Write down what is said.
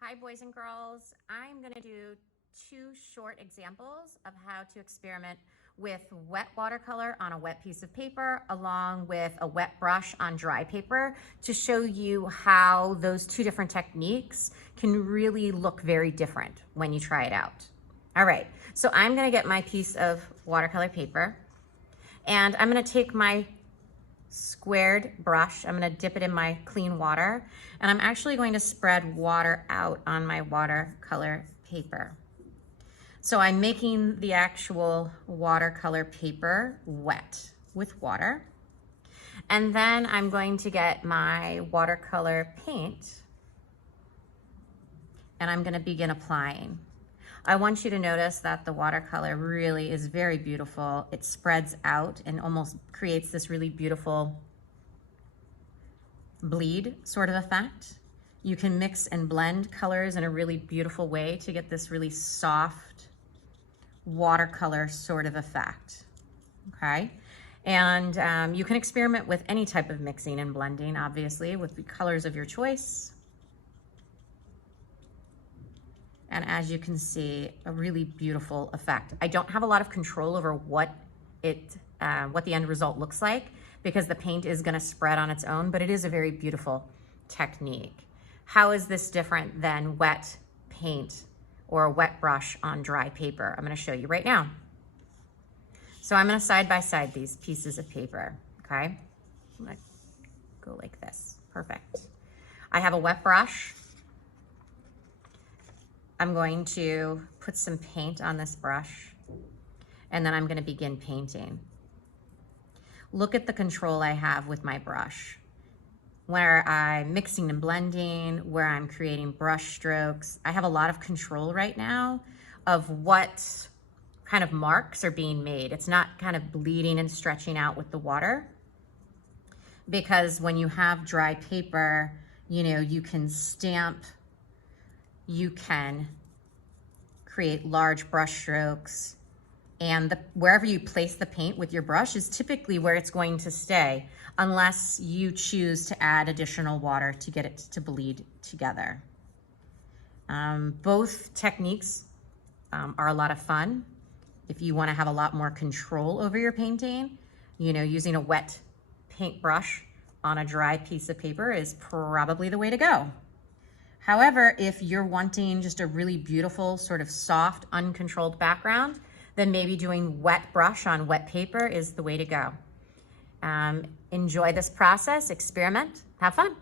Hi boys and girls, I'm going to do two short examples of how to experiment with wet watercolor on a wet piece of paper along with a wet brush on dry paper to show you how those two different techniques can really look very different when you try it out. All right, so I'm going to get my piece of watercolor paper and I'm going to take my squared brush. I'm going to dip it in my clean water, and I'm actually going to spread water out on my watercolor paper. So I'm making the actual watercolor paper wet with water. And then I'm going to get my watercolor paint and I'm going to begin applying. I want you to notice that the watercolor really is very beautiful. It spreads out and almost creates this really beautiful bleed sort of effect. You can mix and blend colors in a really beautiful way to get this really soft watercolor sort of effect, okay? And you can experiment with any type of mixing and blending, obviously, with the colors of your choice. And as you can see, a really beautiful effect. I don't have a lot of control over what the end result looks like because the paint is gonna spread on its own, but it is a very beautiful technique. How is this different than wet paint or a wet brush on dry paper? I'm gonna show you right now. So I'm gonna side by side these pieces of paper, okay? I'm gonna go like this, perfect. I have a wet brush. I'm going to put some paint on this brush and then I'm going to begin painting. Look at the control I have with my brush, where I'm mixing and blending, where I'm creating brush strokes. I have a lot of control right now of what kind of marks are being made. It's not kind of bleeding and stretching out with the water, because when you have dry paper, you know, you can stamp, you can create large brush strokes, and wherever you place the paint with your brush is typically where it's going to stay, unless you choose to add additional water to get it to bleed together. Both techniques are a lot of fun. If you want to have a lot more control over your painting, you know, using a wet paintbrush on a dry piece of paper is probably the way to go. However, if you're wanting just a really beautiful, sort of soft, uncontrolled background, then maybe doing wet brush on wet paper is the way to go. Enjoy this process, experiment, have fun.